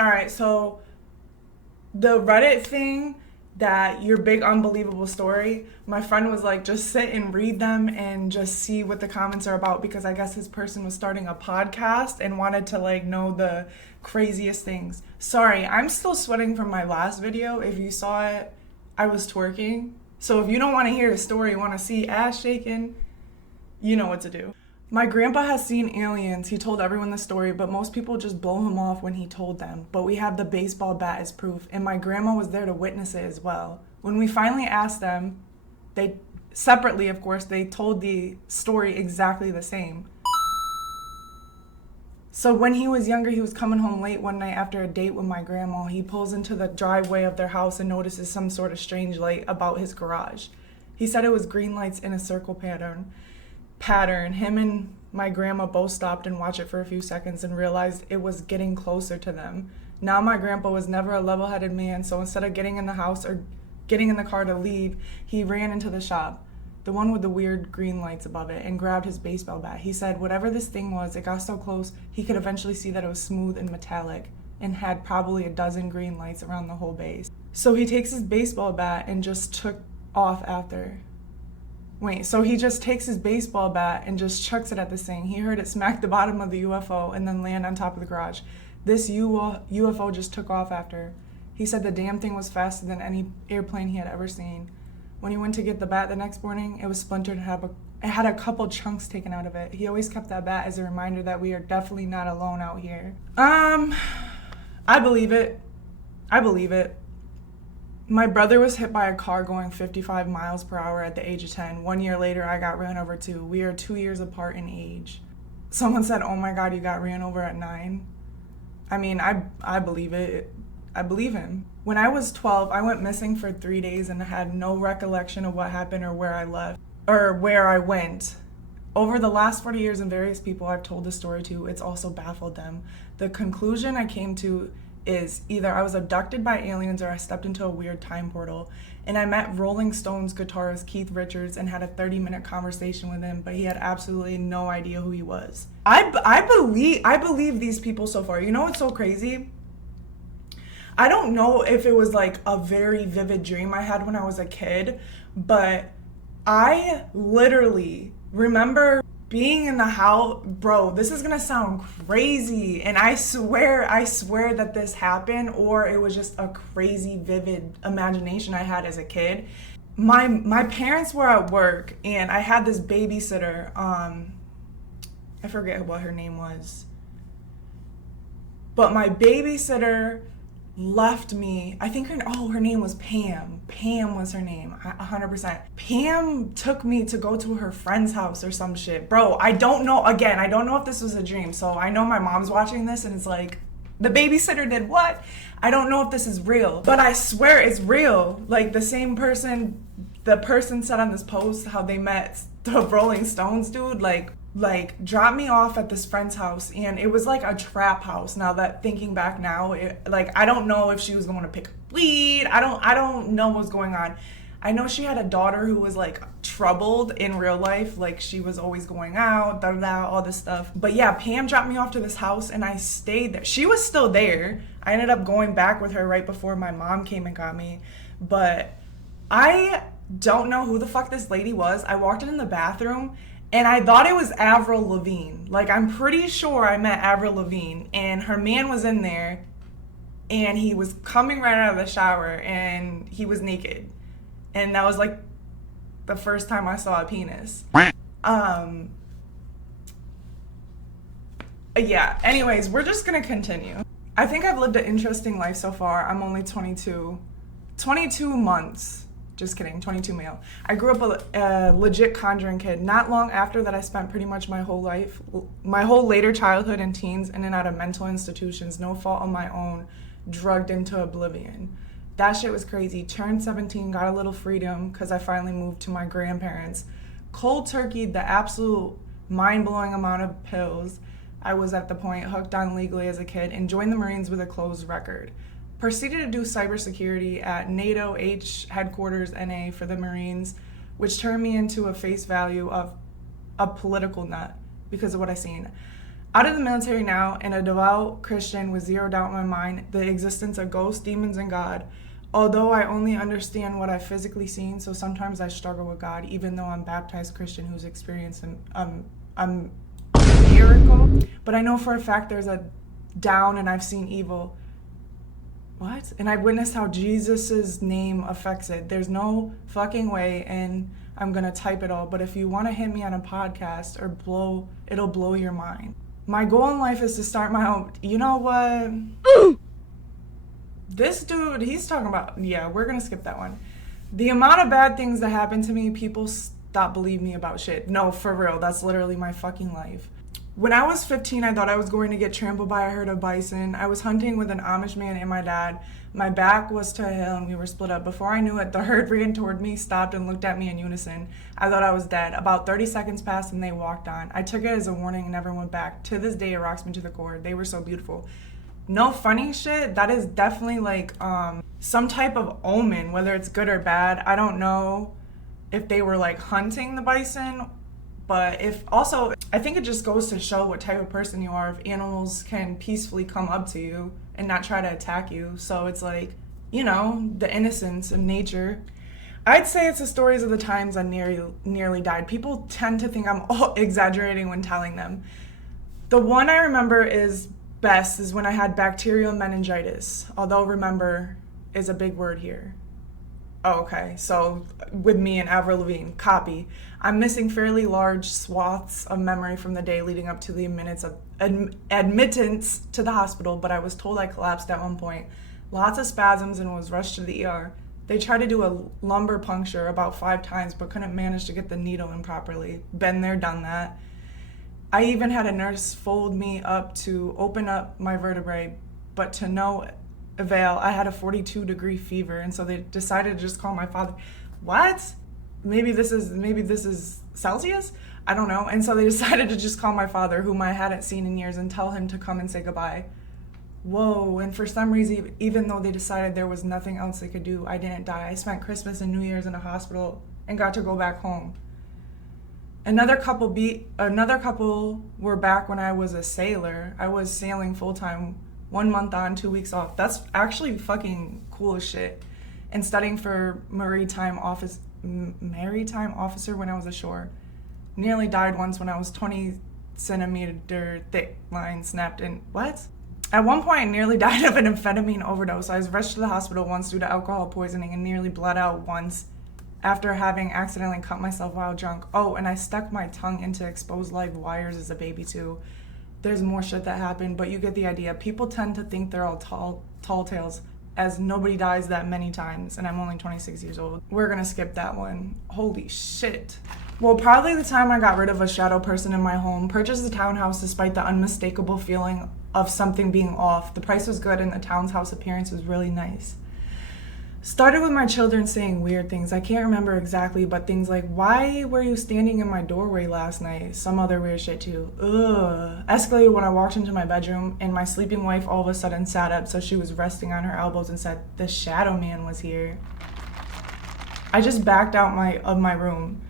All right, so the Reddit thing, that your big unbelievable story, my friend was like, just sit and read them and just see what the comments are about, because I guess this person was starting a podcast and wanted to like know the craziest things. Sorry, I'm still sweating from my last video. If you saw it, I was twerking. So if you don't want to hear the story, want to see ass shaking, you know what to do. My grandpa has seen aliens. He told everyone the story, but most people just blow him off when he told them. But we have the baseball bat as proof, and my grandma was there to witness it as well. When we finally asked them, they separately, of course, they told the story exactly the same. So when he was younger, he was coming home late one night after a date with my grandma. He pulls into the driveway of their house and notices some sort of strange light about his garage. He said it was green lights in a circle pattern. Him and my grandma both stopped and watched it for a few seconds and realized it was getting closer to them. Now my grandpa was never a level-headed man, so instead of getting in the house or getting in the car to leave, he ran into the shop, the one with the weird green lights above it, and grabbed his baseball bat. He said whatever this thing was, it got so close he could eventually see that it was smooth and metallic and had probably a dozen green lights around the whole base. So he takes his baseball bat and just took off after. Wait, so he just takes his baseball bat and just chucks it at this thing. He heard it smack the bottom of the UFO and then land on top of the garage. This UFO just took off after. He said the damn thing was faster than any airplane he had ever seen. When he went to get the bat the next morning, it was splintered and it had a couple chunks taken out of it. He always kept that bat as a reminder that we are definitely not alone out here. I believe it. I believe it. My brother was hit by a car going 55 miles per hour at the age of 10. 1 year later, I got ran over too. We are 2 years apart in age. Someone said, oh my God, you got ran over at 9. I mean, I believe it. I believe him. When I was 12, I went missing for 3 days and had no recollection of what happened or where I left or where I went. Over the last 40 years and various people I've told the story to, it's also baffled them. The conclusion I came to is either I was abducted by aliens or I stepped into a weird time portal. And I met Rolling Stones guitarist Keith Richards and had a 30-minute conversation with him, but he had absolutely no idea who he was. I believe these people so far. You know what's so crazy? I don't know if it was like a very vivid dream I had when I was a kid, but I literally remember being in the house. Bro, this is gonna sound crazy, and I swear that this happened, or it was just a crazy vivid imagination I had as a kid. My parents were at work and I had this babysitter. I forget what her name was, but my babysitter left me. I think her name was Pam. Pam was her name, 100%. Pam took me to go to her friend's house or some shit. Bro, I don't know if this was a dream. So I know my mom's watching this and it's like, the babysitter did what? I don't know if this is real, but I swear it's real. Like the person said on this post how they met the Rolling Stones dude, like dropped me off at this friend's house, and it was like a trap house. Now that thinking back now, I don't know if she was going to pick up weed. I don't know what's going on. I know she had a daughter who was like troubled in real life, like she was always going out, all this stuff. But yeah, Pam dropped me off to this house and I stayed there. She was still there. I ended up going back with her right before my mom came and got me. But I don't know who the fuck this lady was. I walked in the bathroom and I thought it was Avril Lavigne. Like, I'm pretty sure I met Avril Lavigne, and her man was in there, and he was coming right out of the shower, and he was naked. And that was, like, the first time I saw a penis. Yeah, anyways, we're just gonna continue. I think I've lived an interesting life so far. I'm only 22. 22 months. Just kidding, 22 male. I grew up a legit conjuring kid. Not long after that, I spent pretty much my whole later childhood and teens in and out of mental institutions, no fault of my own, drugged into oblivion. That shit was crazy. Turned 17, got a little freedom because I finally moved to my grandparents. Cold turkeyed the absolute mind-blowing amount of pills I was at the point hooked on legally as a kid, and joined the Marines with a closed record. Proceeded to do cybersecurity at NATO H headquarters NA for the Marines, which turned me into a face value of a political nut because of what I seen. Out of the military now, and a devout Christian with zero doubt in my mind, the existence of ghosts, demons, and God. Although I only understand what I've physically seen, so sometimes I struggle with God, even though I'm a baptized Christian who's experienced a miracle. But I know for a fact there's a down and I've seen evil. What? And I've witnessed how Jesus' name affects it. There's no fucking way, and I'm gonna type it all, but if you wanna hit me on a podcast it'll blow your mind. My goal in life is to start my own, you know what? This dude, he's talking about, yeah, we're gonna skip that one. The amount of bad things that happen to me, people stop believing me about shit. No, for real, that's literally my fucking life. When I was 15, I thought I was going to get trampled by a herd of bison. I was hunting with an Amish man and my dad. My back was to a hill and we were split up. Before I knew it, the herd ran toward me, stopped, and looked at me in unison. I thought I was dead. About 30 seconds passed and they walked on. I took it as a warning and never went back. To this day, it rocks me to the core. They were so beautiful. No funny shit, that is definitely like some type of omen, whether it's good or bad. I don't know if they were like hunting the bison, but I think it just goes to show what type of person you are if animals can peacefully come up to you and not try to attack you. So it's like, you know, the innocence of nature. I'd say it's the stories of the times I nearly died. People tend to think I'm exaggerating when telling them. The one I remember is best is when I had bacterial meningitis, although remember is a big word here. Oh, okay, so with me and Avril Lavigne, copy. I'm missing fairly large swaths of memory from the day leading up to the minutes of admittance to the hospital, but I was told I collapsed at one point. Lots of spasms and was rushed to the ER. They tried to do a lumbar puncture about 5 times, but couldn't manage to get the needle in properly. Been there, done that. I even had a nurse fold me up to open up my vertebrae, but to no avail. I had a 42-degree fever, and so they decided to just call my father. What? Maybe this is Celsius? I don't know. And so they decided to just call my father, whom I hadn't seen in years, and tell him to come and say goodbye. Whoa, and for some reason, even though they decided there was nothing else they could do, I didn't die. I spent Christmas and New Year's in a hospital and got to go back home. Another couple were back when I was a sailor. I was sailing full-time, 1 month on, 2 weeks off. That's actually fucking cool as shit. And studying for maritime officer when I was ashore. Nearly died once when I was 20 centimeter thick line snapped in. What? At one point, I nearly died of an amphetamine overdose. I was rushed to the hospital once due to alcohol poisoning and nearly bled out once after having accidentally cut myself while drunk. Oh, and I stuck my tongue into exposed live wires as a baby too. There's more shit that happened, but you get the idea. People tend to think they're all tall tales, as nobody dies that many times, and I'm only 26 years old. We're gonna skip that one. Holy shit. Well, probably the time I got rid of a shadow person in my home, purchased the townhouse despite the unmistakable feeling of something being off. The price was good and the townhouse appearance was really nice. Started with my children saying weird things. I can't remember exactly, but things like, why were you standing in my doorway last night? Some other weird shit too. Ugh. Escalated when I walked into my bedroom and my sleeping wife all of a sudden sat up, so she was resting on her elbows and said, the shadow man was here. I just backed out of my room.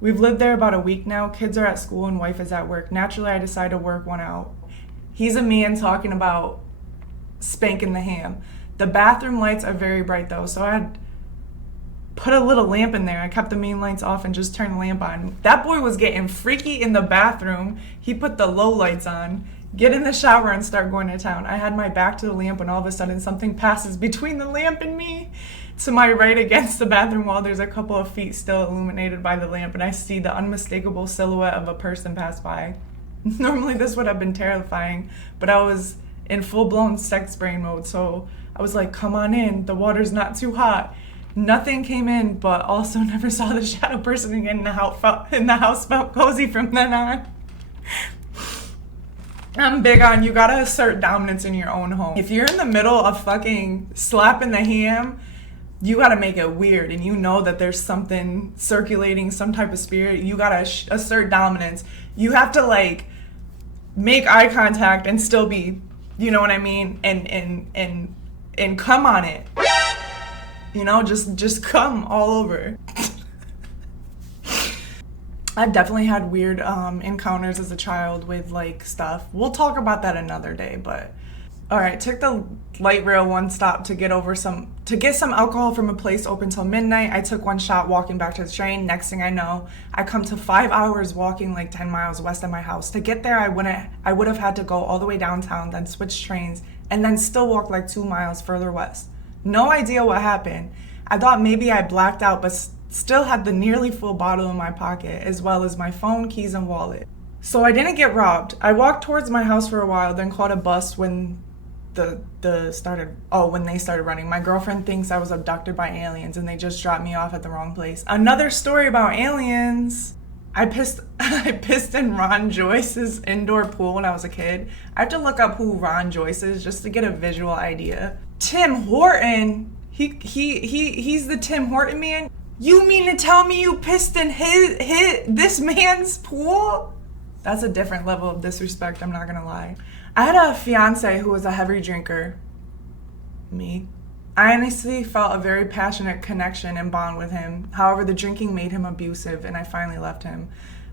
We've lived there about a week now. Kids are at school and wife is at work. Naturally, I decided to work one out. He's a man talking about spanking the ham. The bathroom lights are very bright though, so I had put a little lamp in there. I kept the main lights off and just turned the lamp on. That boy was getting freaky in the bathroom. He put the low lights on, get in the shower and start going to town. I had my back to the lamp when all of a sudden something passes between the lamp and me. To my right against the bathroom wall, there's a couple of feet still illuminated by the lamp, and I see the unmistakable silhouette of a person pass by. Normally this would have been terrifying, but I was in full-blown sex brain mode, so I was like, come on in, the water's not too hot. Nothing came in, but also never saw the shadow person again, and the house felt cozy from then on. I'm big on, you gotta assert dominance in your own home. If you're in the middle of fucking slapping the ham, you gotta make it weird, and you know that there's something circulating, some type of spirit. You gotta assert dominance. You have to like make eye contact and still be, you know what I mean, and come on it. You know, just come all over. I've definitely had weird encounters as a child with like stuff. We'll talk about that another day, but all right, took the light rail one stop to get some alcohol from a place open till midnight. I took one shot walking back to the train. Next thing I know, I come to 5 hours walking like 10 miles west of my house. To get there, I would have had to go all the way downtown, then switch trains, and then still walk like 2 miles further west. No idea what happened. I thought maybe I blacked out, but still had the nearly full bottle in my pocket, as well as my phone, keys, and wallet. So I didn't get robbed. I walked towards my house for a while, then caught a bus when they started running. My girlfriend thinks I was abducted by aliens and they just dropped me off at the wrong place. Another story about aliens. I pissed in Ron Joyce's indoor pool when I was a kid. I have to look up who Ron Joyce is just to get a visual idea. Tim Horton. He's the Tim Horton man. You mean to tell me you pissed in this man's pool? That's a different level of disrespect, I'm not gonna lie. I had a fiance who was a heavy drinker. Me. I honestly felt a very passionate connection and bond with him. However, the drinking made him abusive and I finally left him.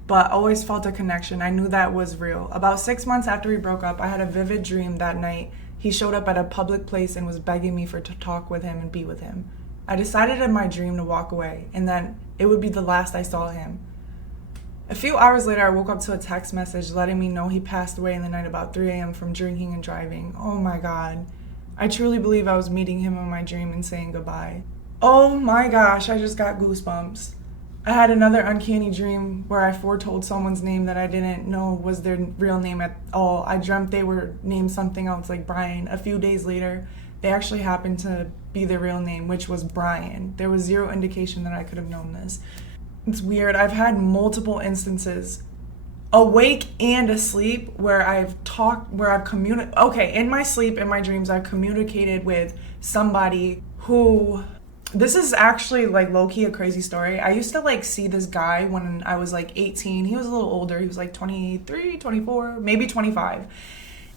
But always felt a connection. I knew that was real. About 6 months after we broke up, I had a vivid dream that night. He showed up at a public place and was begging me to talk with him and be with him. I decided in my dream to walk away, and then it would be the last I saw him. A few hours later, I woke up to a text message letting me know he passed away in the night about 3 a.m. from drinking and driving. Oh my God. I truly believe I was meeting him in my dream and saying goodbye. Oh my gosh, I just got goosebumps. I had another uncanny dream where I foretold someone's name that I didn't know was their real name at all. I dreamt they were named something else like Brian. A few days later, they actually happened to be their real name, which was Brian. There was zero indication that I could have known this. It's weird. I've had multiple instances, awake and asleep, where in my sleep, in my dreams, I've communicated with somebody who, this is actually like low-key a crazy story. I used to like see this guy when I was like 18. He was a little older. He was like 23, 24, maybe 25.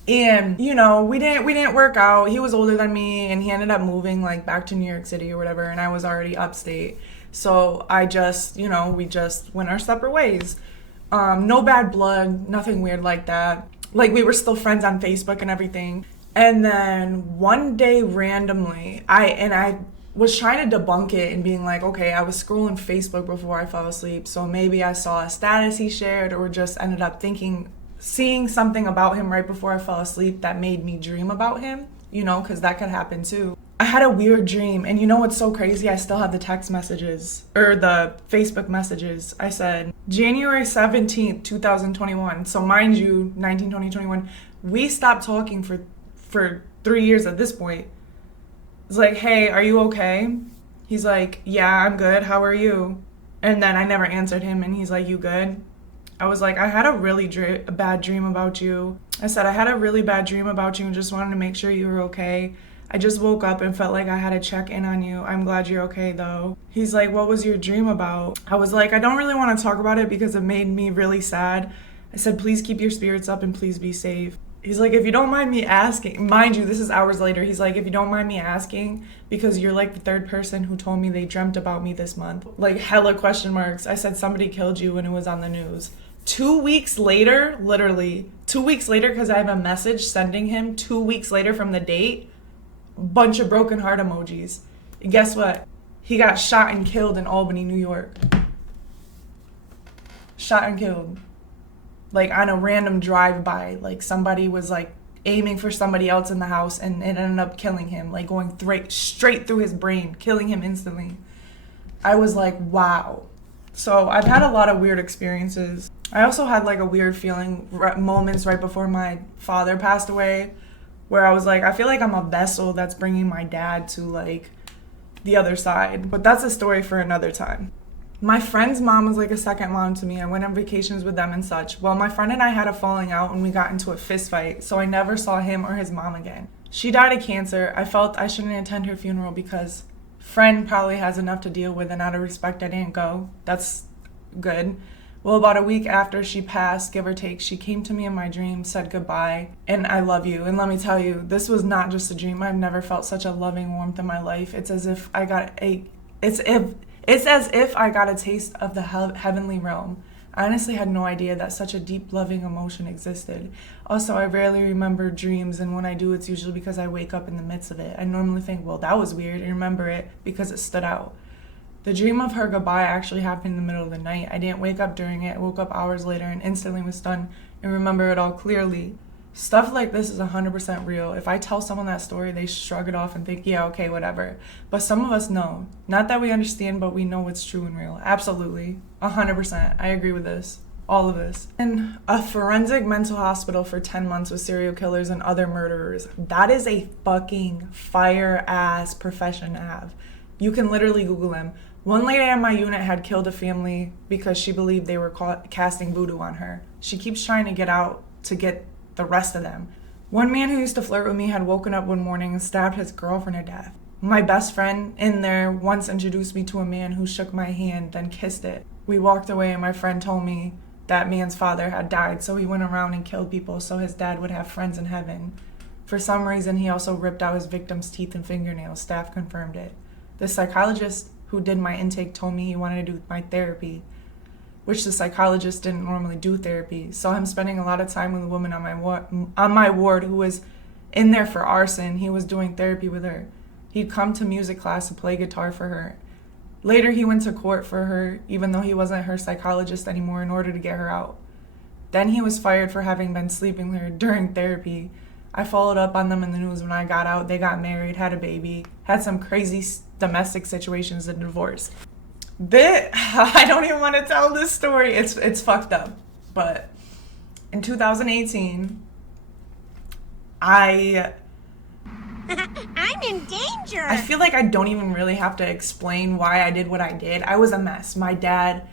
And, you know, we didn't work out. He was older than me and he ended up moving like back to New York City or whatever. And I was already upstate. So we just went our separate ways. No bad blood, nothing weird like that. Like we were still friends on Facebook and everything. And then one day randomly, I was trying to debunk it and being like, okay, I was scrolling Facebook before I fell asleep. So maybe I saw a status he shared or just ended up seeing something about him right before I fell asleep that made me dream about him, you know, because that could happen too. I had a weird dream, and you know what's so crazy? I still have the text messages, or the Facebook messages. I said, January 17th, 2021. So mind you, 19, 20, 21, we stopped talking for 3 years at this point. It's like, hey, are you okay? He's like, yeah, I'm good. How are you? And then I never answered him, and he's like, you good? I was like, I had a really bad dream about you. I said, I had a really bad dream about you and just wanted to make sure you were okay. I just woke up and felt like I had to check in on you. I'm glad you're okay though. He's like, what was your dream about? I was like, I don't really want to talk about it because it made me really sad. I said, please keep your spirits up and please be safe. He's like, if you don't mind me asking, mind you, this is hours later. He's like, if you don't mind me asking, because you're like the third person who told me they dreamt about me this month. Like hella question marks. I said, somebody killed you when it was on the news. 2 weeks later, literally 2 weeks later, because I have a message sending him 2 weeks later from the date, bunch of broken heart emojis. And guess what? He got shot and killed in Albany, New York. Shot and killed. Like on a random drive-by. Like somebody was like aiming for somebody else in the house and it ended up killing him. Like going straight through his brain, killing him instantly. I was like, wow. So I've had a lot of weird experiences. I also had like a weird feeling moments right before my father passed away where I was like, I feel like I'm a vessel that's bringing my dad to like the other side. But that's a story for another time. My friend's mom was like a second mom to me. I went on vacations with them and such. Well, my friend and I had a falling out and we got into a fist fight, so I never saw him or his mom again. She died of cancer. I felt I shouldn't attend her funeral because friend probably has enough to deal with, and out of respect I didn't go. That's good. Well, about a week after she passed, give or take, she came to me in my dream, said goodbye, and I love you. And let me tell you, this was not just a dream. I've never felt such a loving warmth in my life. It's as if I got a taste of the heavenly realm. I honestly had no idea that such a deep, loving emotion existed. Also, I rarely remember dreams, and when I do, it's usually because I wake up in the midst of it. I normally think, well, that was weird, and remember it because it stood out. The dream of her goodbye actually happened in the middle of the night. I didn't wake up during it. I woke up hours later and instantly was stunned and remember it all clearly. Stuff like this is 100% real. If I tell someone that story, they shrug it off and think, yeah, okay, whatever. But some of us know. Not that we understand, but we know what's true and real. Absolutely. 100%. I agree with this. All of this. In a forensic mental hospital for 10 months with serial killers and other murderers. That is a fucking fire-ass profession to have. You can literally Google them. One lady in my unit had killed a family because she believed they were casting voodoo on her. She keeps trying to get out to get the rest of them. One man who used to flirt with me had woken up one morning and stabbed his girlfriend to death. My best friend in there once introduced me to a man who shook my hand, then kissed it. We walked away and my friend told me that man's father had died, so he went around and killed people so his dad would have friends in heaven. For some reason, he also ripped out his victim's teeth and fingernails. Staff confirmed it. The psychologist who did my intake told me he wanted to do my therapy, which the psychologist didn't normally do therapy. Saw him spending a lot of time with a woman on my ward who was in there for arson. He was doing therapy with her. He'd come to music class to play guitar for her. Later, he went to court for her, even though he wasn't her psychologist anymore, in order to get her out. Then he was fired for having been sleeping with her during therapy. I followed up on them in the news when I got out. They got married, had a baby, had some crazy domestic situations and divorce. I don't even want to tell this story. It's fucked up. But in 2018, I'm in danger. I feel like I don't even really have to explain why I did what I did. I was a mess. My dad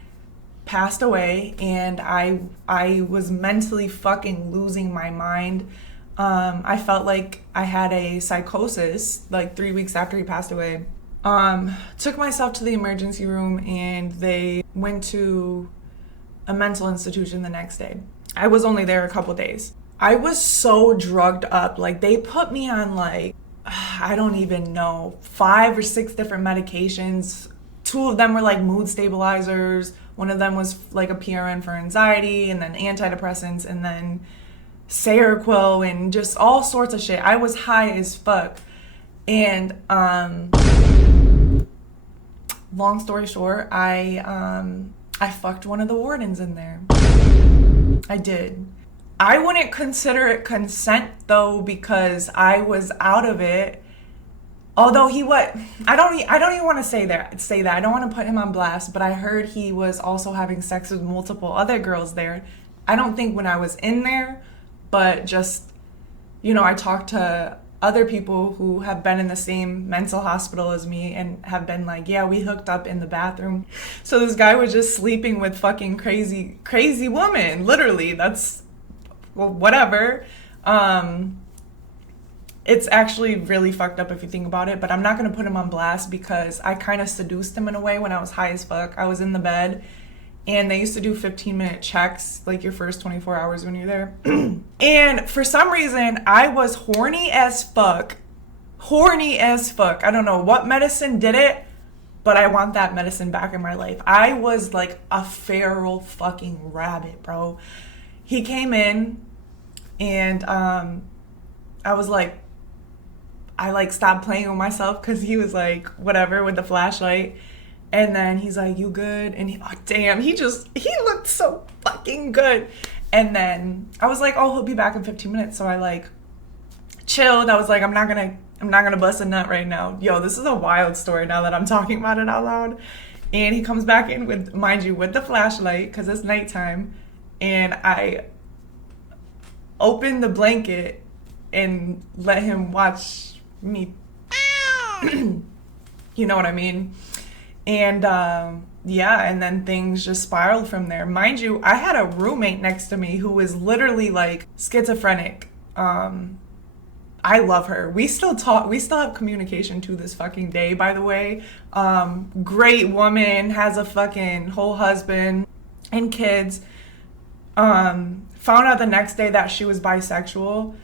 passed away and I was mentally fucking losing my mind. I felt like I had a psychosis like 3 weeks after he passed away. Took myself to the emergency room and they went to a mental institution the next day. I was only there a couple days. I was so drugged up. Like they put me on like, I don't even know, 5 or 6 different medications. 2 of them were like mood stabilizers. One of them was like a PRN for anxiety and then antidepressants and then Seroquel and just all sorts of shit. I was high as fuck. And long story short, I fucked one of the wardens in there. I did. I wouldn't consider it consent though because I was out of it. Although I don't even want to say that. I don't want to put him on blast, but I heard he was also having sex with multiple other girls there. I don't think when I was in there, but just, I talked to other people who have been in the same mental hospital as me and have been like, yeah, we hooked up in the bathroom. So this guy was just sleeping with fucking crazy woman. Literally, that's, well, whatever. It's actually really fucked up if you think about it, but I'm not going to put him on blast because I kind of seduced him in a way when I was high as fuck. I was in the bed and they used to do 15-minute checks, like your first 24 hours when you're there. And for some reason, I was horny as fuck. I don't know what medicine did it, but I want that medicine back in my life. I was like a feral fucking rabbit, bro. He came in and I was like, I stopped playing with myself because he was like, whatever, with the flashlight. And then he's like, you good? And he looked so fucking good. And then I was like, oh, he'll be back in 15 minutes. So I chilled. I was like, I'm not gonna bust a nut right now. Yo, this is a wild story now that I'm talking about it out loud. And he comes back in with the flashlight because it's nighttime. And I opened the blanket and let him watch me. You know what I mean? And and then things just spiraled from there. Mind you, I had a roommate next to me who was literally like schizophrenic. I love her. We still talk. We still have communication to this fucking day, by the way. Great woman, has a fucking whole husband and kids. Found out the next day that she was bisexual.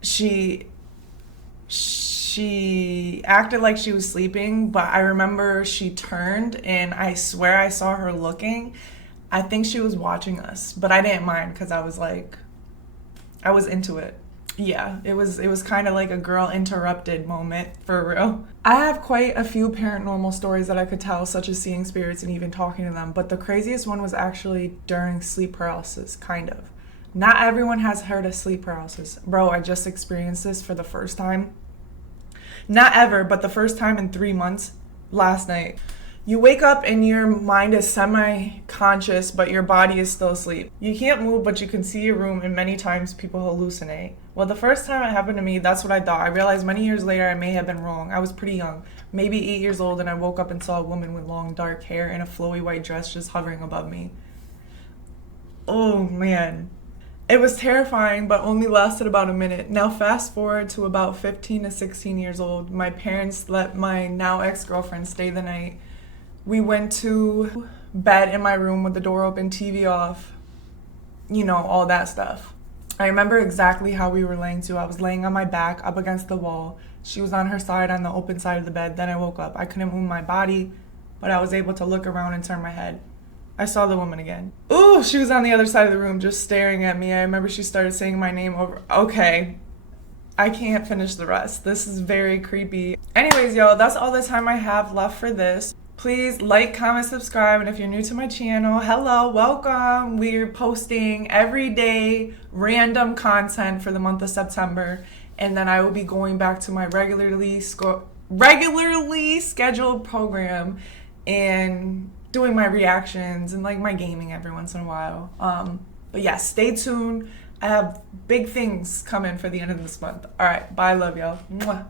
She acted like she was sleeping, but I remember she turned and I swear I saw her looking. I think she was watching us, but I didn't mind because I was like, I was into it. Yeah, it was kind of like a girl interrupted moment for real. I have quite a few paranormal stories that I could tell, such as seeing spirits and even talking to them, but the craziest one was actually during sleep paralysis, kind of. Not everyone has heard of sleep paralysis. Bro, I just experienced this for the first time. Not ever, but the first time in 3 months, last night. You wake up and your mind is semi-conscious, but your body is still asleep. You can't move, but you can see your room, and many times people hallucinate. Well, the first time it happened to me, that's what I thought. I realized many years later I may have been wrong. I was pretty young, maybe 8 years old, and I woke up and saw a woman with long dark hair and a flowy white dress just hovering above me. Oh man. It was terrifying, but only lasted about a minute. Now fast forward to about 15 to 16 years old. My parents let my now ex-girlfriend stay the night. We went to bed in my room with the door open, TV off, all that stuff. I remember exactly how we were laying too. I was laying on my back up against the wall. She was on her side on the open side of the bed. Then I woke up. I couldn't move my body, but I was able to look around and turn my head. I saw the woman again. Ooh, she was on the other side of the room just staring at me. I remember she started saying my name over. Okay, I can't finish the rest. This is very creepy. Anyways, yo, that's all the time I have left for this. Please like, comment, subscribe, and if you're new to my channel, hello, welcome. We're posting every day random content for the month of September, and then I will be going back to my regularly scheduled program and doing my reactions and like my gaming every once in a while. But yeah, stay tuned. I have big things coming for the end of this month. All right, bye, love y'all. Mwah.